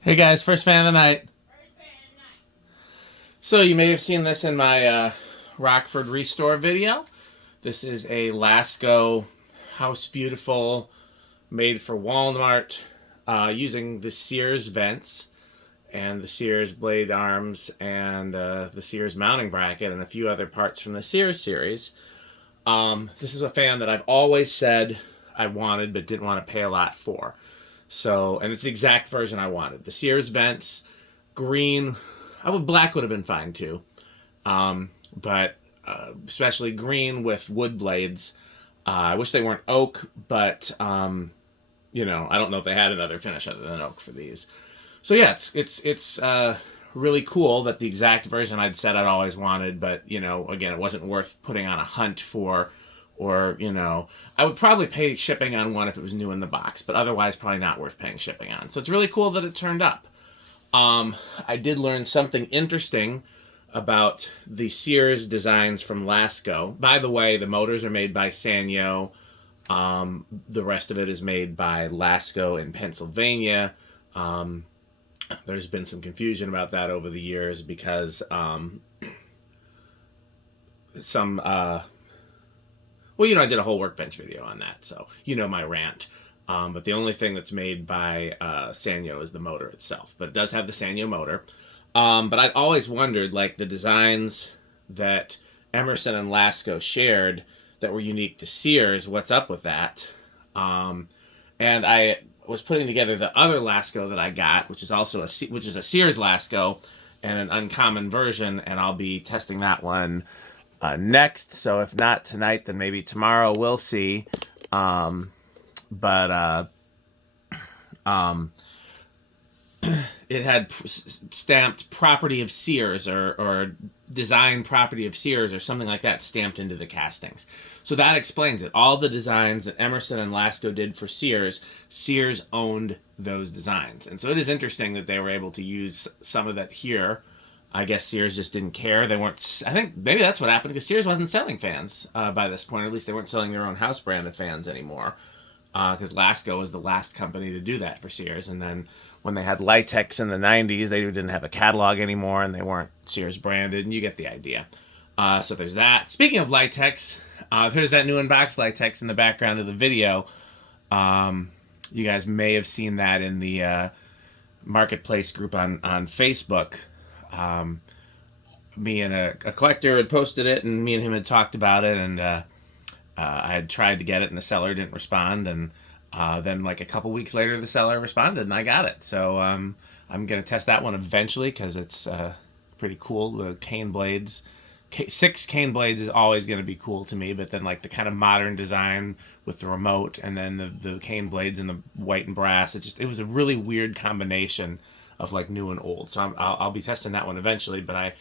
Hey guys, first fan of the night. So you may have seen this in my Rockford Restore video. This is a Lasko House Beautiful made for Walmart using the Sears vents and the Sears blade arms and the Sears mounting bracket and a few other parts from the Sears series. This is a fan that I've always said I wanted but didn't want to pay a lot for. So, and it's the exact version I wanted. The Sears vents, green. Black would have been fine too, but especially green with wood blades. I wish they weren't oak, but I don't know if they had another finish other than oak for these. So yeah, it's really cool that the exact version I'd said I'd always wanted, but again, it wasn't worth putting on a hunt for. Or, I would probably pay shipping on one if it was new in the box, but otherwise probably not worth paying shipping on. So it's really cool that it turned up. I did learn something interesting about the Sears designs from Lasko. By the way, the motors are made by Sanyo. The rest of it is made by Lasko in Pennsylvania. There's been some confusion about that over the years because some I did a whole workbench video on that, so my rant. But the only thing that's made by Sanyo is the motor itself. But it does have the Sanyo motor. But I'd always wondered, like, the designs that Emerson and Lasko shared that were unique to Sears, what's up with that? And I was putting together the other Lasko that I got, which is a Sears Lasko and an uncommon version, and I'll be testing that one next. So if not tonight, then maybe tomorrow. We'll see. But it had stamped property of Sears or design property of Sears or something like that stamped into the castings. So that explains it. All the designs that Emerson and Lasko did for Sears, Sears owned those designs. And so it is interesting that they were able to use some of that here. I guess Sears just didn't care. They weren't. I think maybe that's what happened because Sears wasn't selling fans by this point. At least they weren't selling their own house branded fans anymore. Because Lasko was the last company to do that for Sears. And then when they had Litex in the 90s, they didn't have a catalog anymore and they weren't Sears branded. And you get the idea. So there's that. Speaking of Litex, there's that new unboxed Litex in the background of the video. You guys may have seen that in the marketplace group on Facebook. Me and a collector had posted it, and me and him had talked about it, and I had tried to get it, and the seller didn't respond, and then like a couple weeks later, the seller responded, and I got it. So I'm gonna test that one eventually because it's pretty cool. The cane blades, 6 cane blades is always gonna be cool to me, but then like the kind of modern design with the remote, and then the cane blades and the white and brass, it was a really weird combination of like new and old. So I'll be testing that one eventually, but I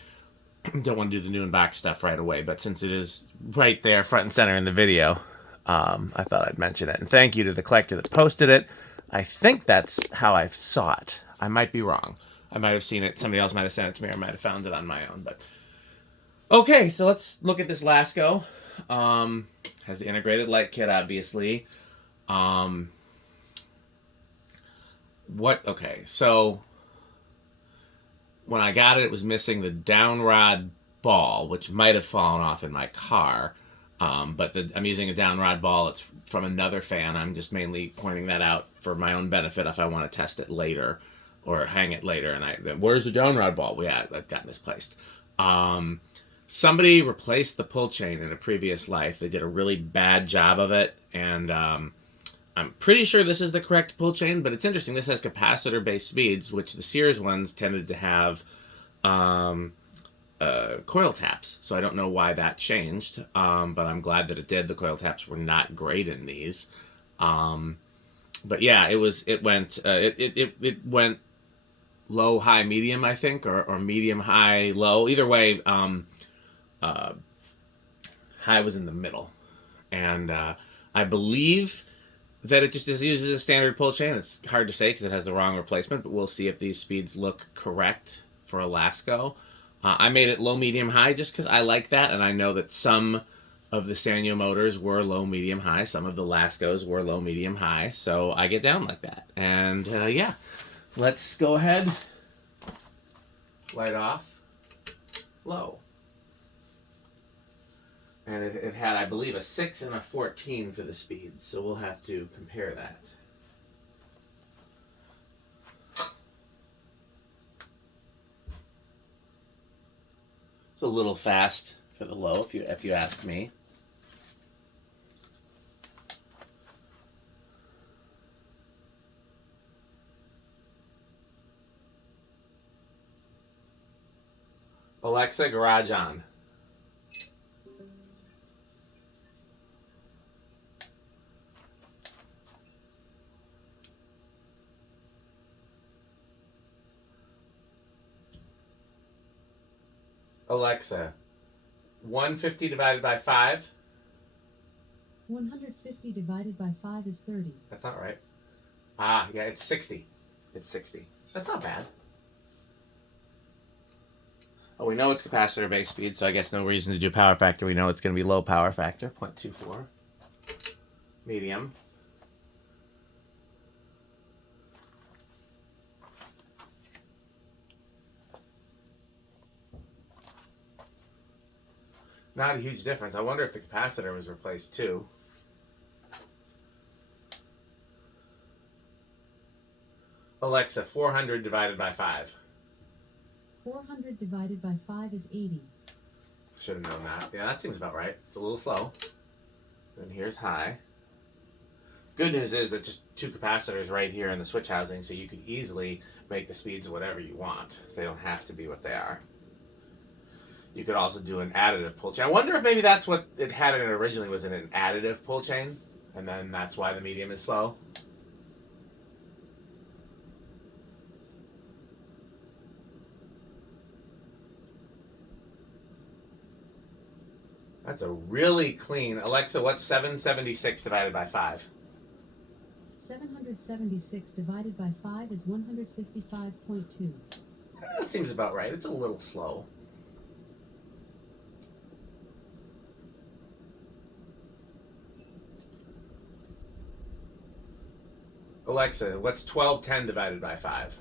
don't want to do the new and back stuff right away. But since it is right there front and center in the video, I thought I'd mention it. And thank you to the collector that posted it. I think that's how I saw it. I might be wrong. I might have seen it. Somebody else might have sent it to me, or I might have found it on my own. But okay, so let's look at this Lasko. Has the integrated light kit, obviously. Okay, so when I got it, it was missing the downrod ball, which might have fallen off in my car. But I'm using a downrod ball. It's from another fan. I'm just mainly pointing that out for my own benefit if I want to test it later or hang it later. And where's the downrod ball? Yeah, that got misplaced. Somebody replaced the pull chain in a previous life. They did a really bad job of it, and I'm pretty sure this is the correct pull chain, but it's interesting. This has capacitor-based speeds, which the Sears ones tended to have coil taps. So I don't know why that changed, but I'm glad that it did. The coil taps were not great in these. But yeah, it went low, high, medium, I think, or medium, high, low. Either way, high was in the middle. And I believe that it just uses a standard pull chain. It's hard to say because it has the wrong replacement, but we'll see if these speeds look correct for a Lasko. I made it low, medium, high just because I like that, and I know that some of the Sanyo motors were low, medium, high. Some of the Laskos were low, medium, high, so I get down like that. And yeah, Let's go ahead, light off, low. And it had, I believe, a 6 and a 14 for the speeds, so we'll have to compare that. It's a little fast for the low, if you ask me. Alexa, garage on. Alexa, 150 divided by 5. 150 divided by 5 is 30. That's not right. Ah, yeah, it's 60. It's 60. That's not bad. Oh, we know it's capacitor base speed, so I guess no reason to do power factor. We know it's going to be low power factor, 0.24. Medium. Not a huge difference. I wonder if the capacitor was replaced too. Alexa, 400 divided by 5. 400 divided by 5 is 80. Should have known that. Yeah, that seems about right. It's a little slow. Then here's high. Good news is that just 2 capacitors right here in the switch housing, so you could easily make the speeds whatever you want. They don't have to be what they are. You could also do an additive pull chain. I wonder if maybe that's what it had in it originally, was in an additive pull chain, and then that's why the medium is slow. That's a really clean. Alexa, what's 776 divided by 5? 776 divided by 5 is 155.2. That seems about right. It's a little slow. Alexa, what's 1210 divided by 5?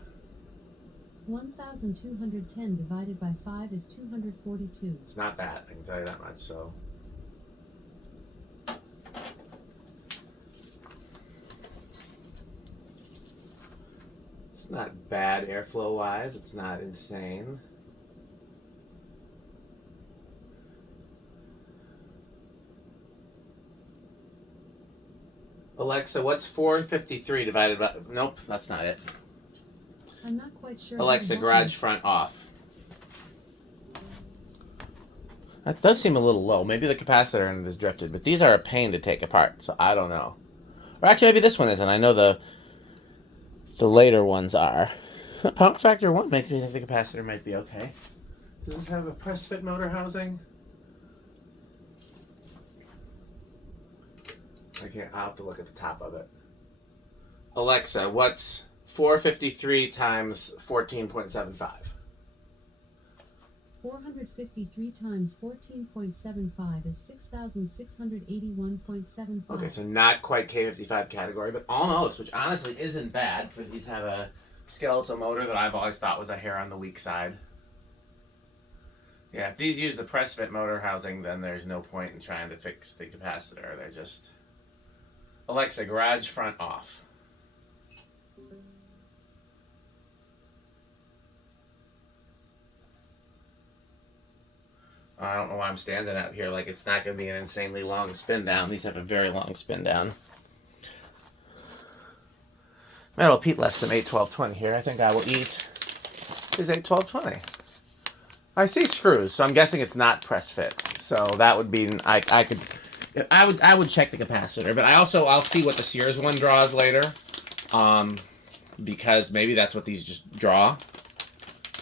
1,210 divided by 5 is 242. It's not that, I can tell you that much, so. It's not bad airflow-wise, it's not insane. Alexa, what's 453 divided by... Nope, that's not it. I'm not quite sure. Alexa, garage front off. That does seem a little low. Maybe the capacitor in it is drifted, but these are a pain to take apart, so I don't know. Or actually, maybe this one isn't. I know the later ones are. Power factor 1 makes me think the capacitor might be okay. Does it have a press fit motor housing? I'll have to look at the top of it. Alexa, what's 453 times 14.75? 453 times 14.75 is 6,681.75. Okay, so not quite K55 category, but almost, which honestly isn't bad, for these have a skeletal motor that I've always thought was a hair on the weak side. Yeah, if these use the press fit motor housing, then there's no point in trying to fix the capacitor. They're just... Alexa, garage front off. I don't know why I'm standing out here like it's not going to be an insanely long spin down. These have a very long spin down. Metal Pete left some 81220 here. I think I will eat his 81220. I see screws, so I'm guessing it's not press fit. So that would be... I would check the capacitor, but I'll see what the Sears one draws later, because maybe that's what these just draw.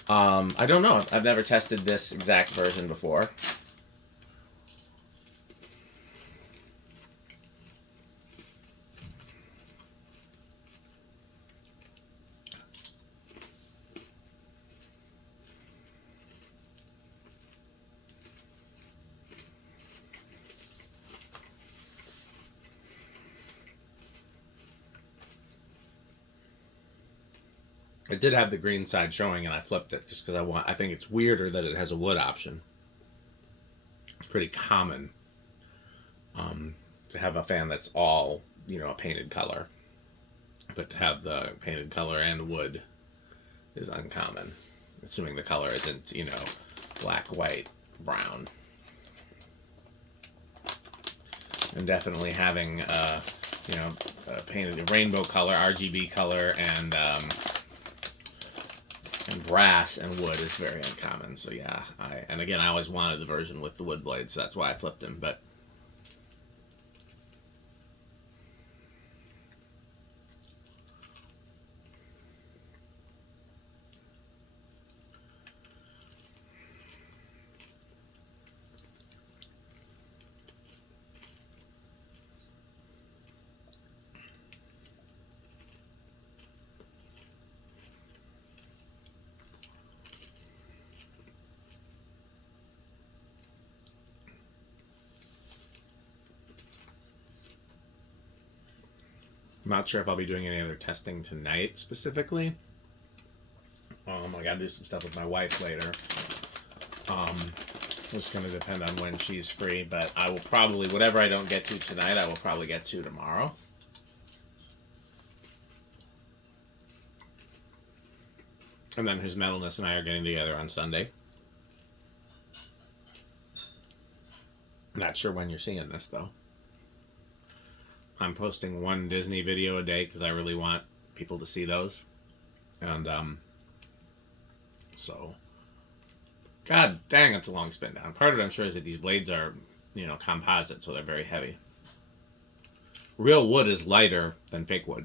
I don't know. I've never tested this exact version before. It did have the green side showing, and I flipped it just because I think it's weirder that it has a wood option. It's pretty common to have a fan that's all, a painted color. But to have the painted color and wood is uncommon. Assuming the color isn't, black, white, brown. And definitely having, painted rainbow color, RGB color, and brass and wood is very uncommon. So yeah, and again, I always wanted the version with the wood blades, so that's why I flipped them. But I'm not sure if I'll be doing any other testing tonight specifically. I gotta do some stuff with my wife later. It's going to depend on when she's free, but I will probably, whatever I don't get to tonight, I will probably get to tomorrow. And then his metalness and I are getting together on Sunday. Not sure when you're seeing this, though. I'm posting one Disney video a day because I really want people to see those. And, so... God dang, it's a long spin down. Part of it, I'm sure, is that these blades are, composite, so they're very heavy. Real wood is lighter than fake wood.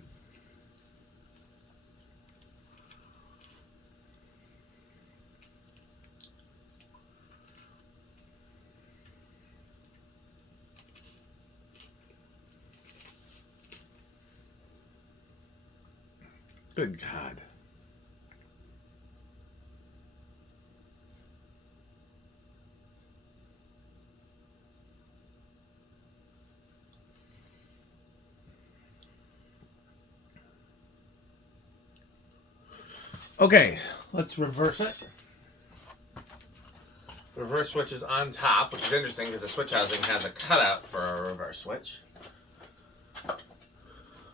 Good God. Okay, let's reverse it. The reverse switch is on top, which is interesting because the switch housing has a cutout for a reverse switch.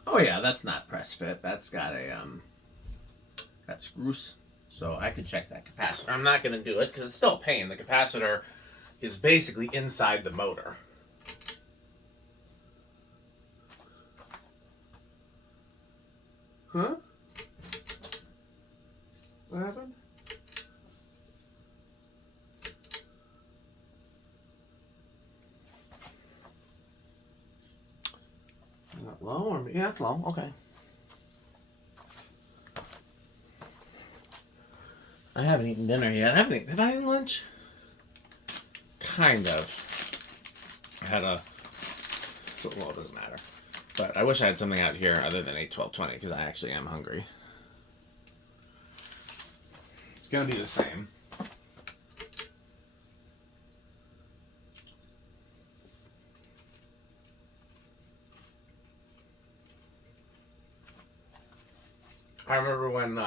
Oh yeah, that's not press fit. That's got a got screws. So I could check that capacitor. I'm not going to do it because it's still a pain. The capacitor is basically inside the motor. Huh? What happened? Is that low? Or, yeah, it's low. Okay. I haven't eaten dinner yet. Have I eaten lunch? Kind of. I had well, it doesn't matter. But I wish I had something out here other than 8-12-20 because I actually am hungry. It's going to be the same. I remember when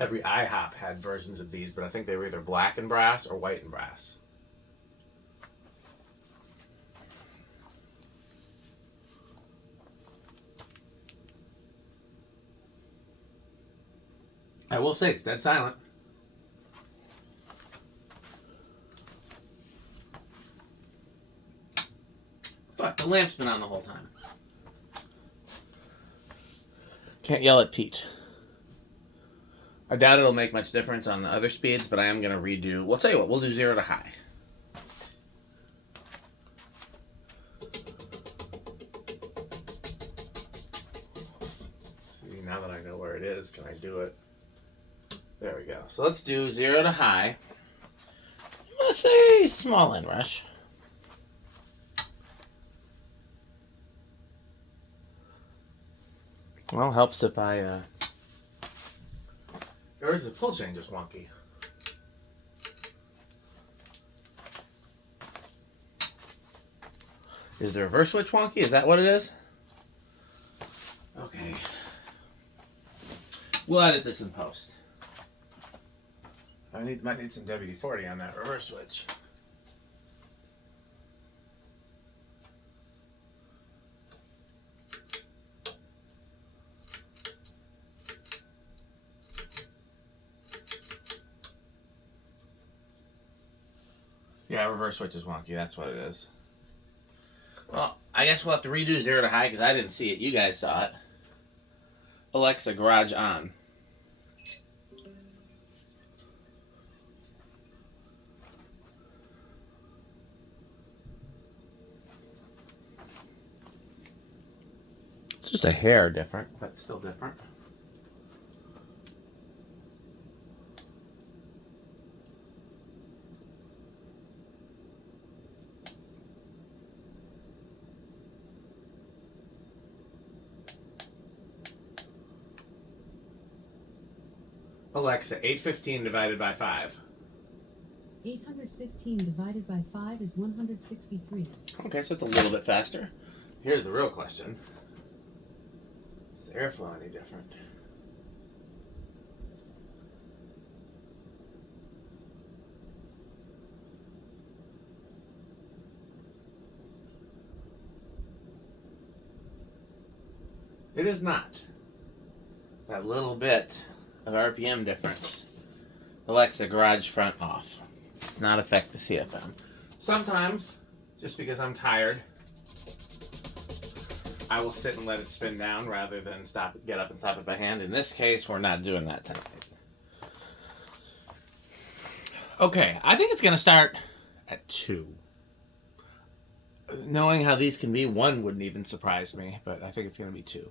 every IHOP had versions of these, but I think they were either black and brass or white and brass. I will say it's dead silent. Fuck, the lamp's been on the whole time. Can't yell at Pete. I doubt it'll make much difference on the other speeds, but I am going to redo... We'll tell you what, we'll do 0 to high. See, now that I know where it is, can I do it? There we go. So let's do 0 to high. Let's say small inrush. Well, helps if I... Or is the pull chain just wonky? Is the reverse switch wonky? Is that what it is? Okay. We'll edit this in post. Might need some WD-40 on that reverse switch. Yeah, reverse switch is wonky. That's what it is. Well, I guess we'll have to redo 0 to high because I didn't see it. You guys saw it. Alexa, garage on. It's just a hair different, but still different. Alexa, 815 divided by 5. 815 divided by 5 is 163. Okay, so it's a little bit faster. Here's the real question. Is the airflow any different? It is not. That little bit of RPM difference. Alexa, garage front off. Does not affect the CFM. Sometimes, just because I'm tired, I will sit and let it spin down rather than get up and stop it by hand. In this case, we're not doing that tonight. Okay, I think it's going to start at 2. Knowing how these can be, 1 wouldn't even surprise me, but I think it's going to be 2.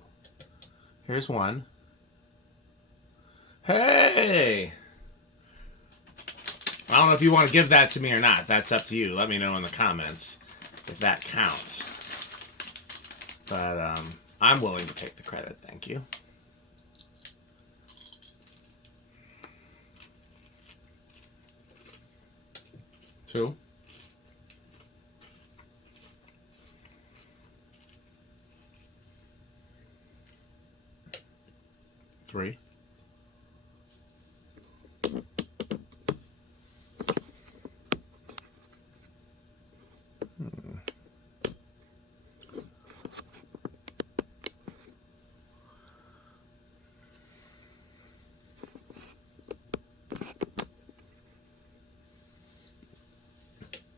Here's 1. Hey! I don't know if you want to give that to me or not. That's up to you. Let me know in the comments if that counts. But I'm willing to take the credit. Thank you. Two. 3.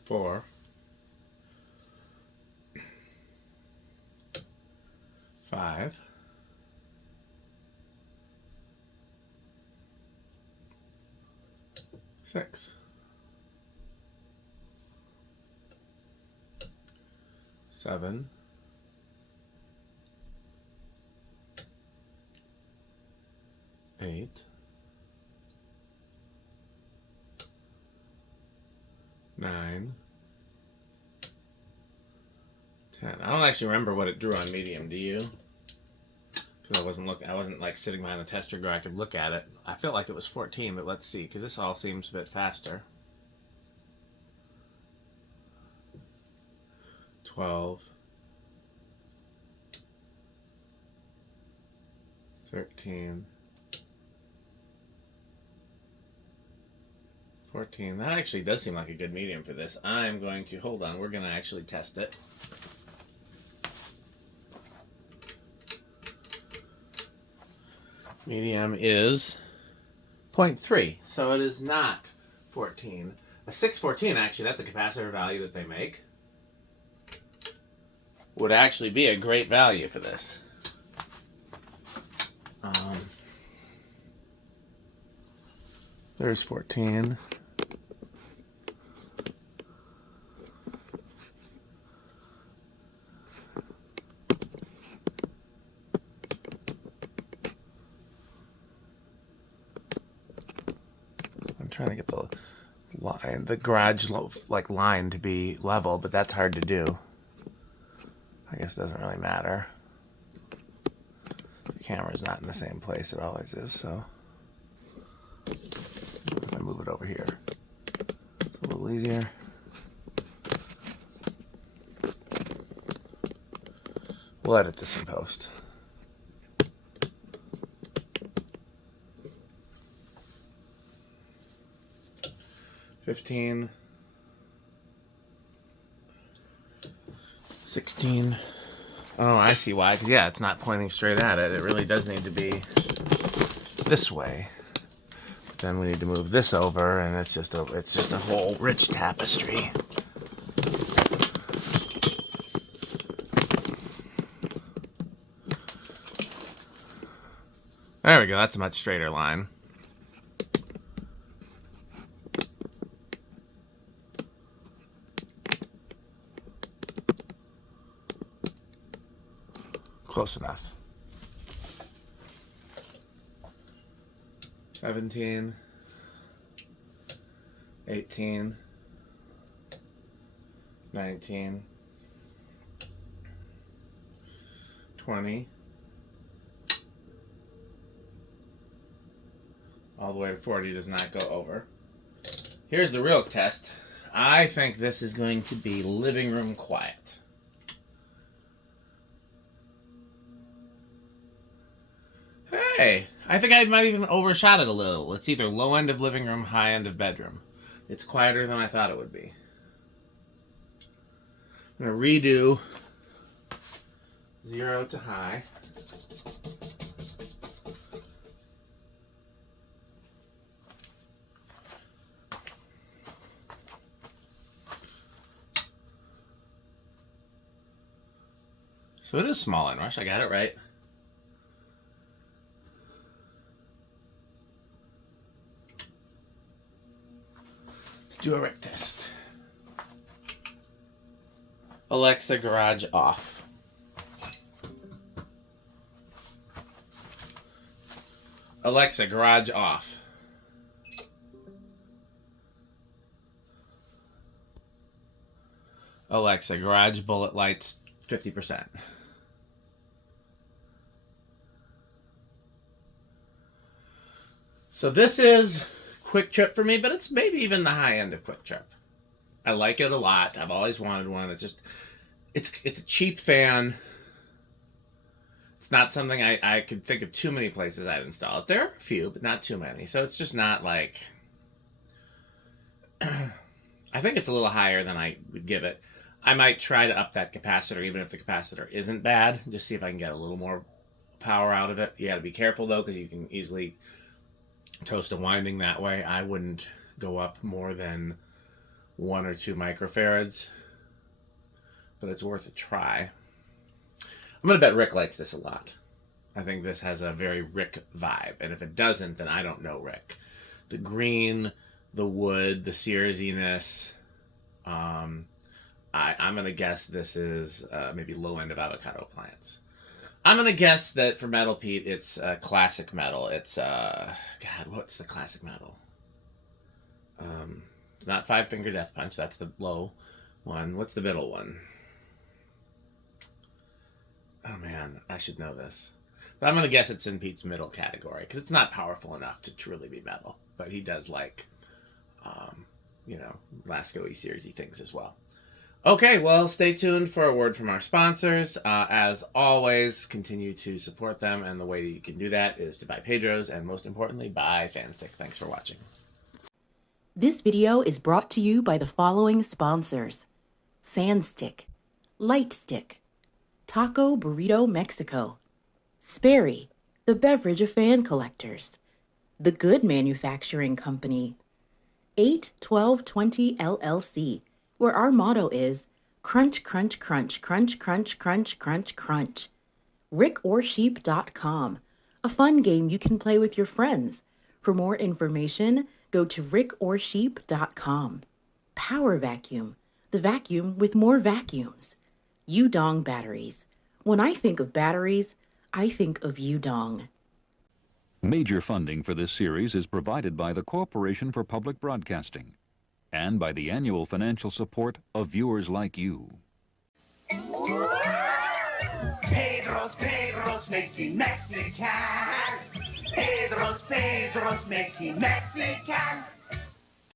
4. 5. 6. 7. 8. 9. 10. I don't actually remember what it drew on medium. Do you? Because I wasn't like sitting behind the tester go. I could look at it. I felt like it was 14, but let's see, because this all seems a bit faster. 12. 13. 14. That actually does seem like a good medium for this. I'm going to, hold on, we're going to actually test it. Medium is 0.3, so it is not 14. A 614, actually, that's a capacitor value that they make. Would actually be a great value for this. There's 14. I'm trying to get the garage line to be level, but that's hard to do. I guess it doesn't really matter. The camera's not in the same place it always is, so if I move it over here, it's a little easier. We'll edit this in post. 15, 16. Oh, I see why. 'Cause yeah, it's not pointing straight at it. It really does need to be this way. But then we need to move this over, and it's just a whole rich tapestry. There we go. That's a much straighter line. Close enough. 17, 18, 19, 20, all the way to 40 does not go over. Here's the real test. I think this is going to be living room quiet. Hey, I think I might even overshot it a little. It's either low end of living room, high end of bedroom. It's quieter than I thought it would be. I'm going to redo 0 to high. So it is small inrush. I got it right. Do a rec test. Alexa, garage off. Alexa, garage off. Alexa, garage bullet lights 50%. So this is Quick Trip for me, but it's maybe even the high end of Quick Trip. I like it a lot. I've always wanted one that's just, it's a cheap fan. It's not something I could think of too many places I'd install it. There are a few, but not too many. So it's just not like, I think it's a little higher than I would give it. I might try to up that capacitor, even if the capacitor isn't bad, just see if I can get a little more power out of it. You got to be careful though, because you can easily toast a winding that way. I wouldn't go up more than 1 or 2 microfarads, but it's worth a try. I'm going to bet Rick likes this a lot. I think this has a very Rick vibe, and if it doesn't, then I don't know Rick. The green, the wood, the Searsiness. I'm going to guess this is maybe low end of avocado plants. I'm going to guess that for Metal Pete, it's classic metal. It's, God, what's the classic metal? It's not Five Finger Death Punch. That's the low one. What's the middle one? Oh, man, I should know this. But I'm going to guess it's in Pete's middle category, because it's not powerful enough to truly be metal. But he does like, Lasko-y, Sears-y things as well. Okay, well, stay tuned for a word from our sponsors. As always, continue to support them, and the way you can do that is to buy Pedro's, and most importantly, buy Fanstick. Thanks for watching. This video is brought to you by the following sponsors: Fanstick, Lightstick, Taco Burrito Mexico, Sperry, the beverage of fan collectors, The Good Manufacturing Company, 81220 LLC, where our motto is crunch, crunch, crunch, crunch, crunch, crunch, crunch, crunch. rickorsheep.com, a fun game you can play with your friends. For more information, go to rickorsheep.com. Power Vacuum, the vacuum with more vacuums. Udong Batteries. When I think of batteries, I think of Udong. Major funding for this series is provided by the Corporation for Public Broadcasting and by the annual financial support of viewers like you. Pedro's making Mexican. Pedro's making Mexican.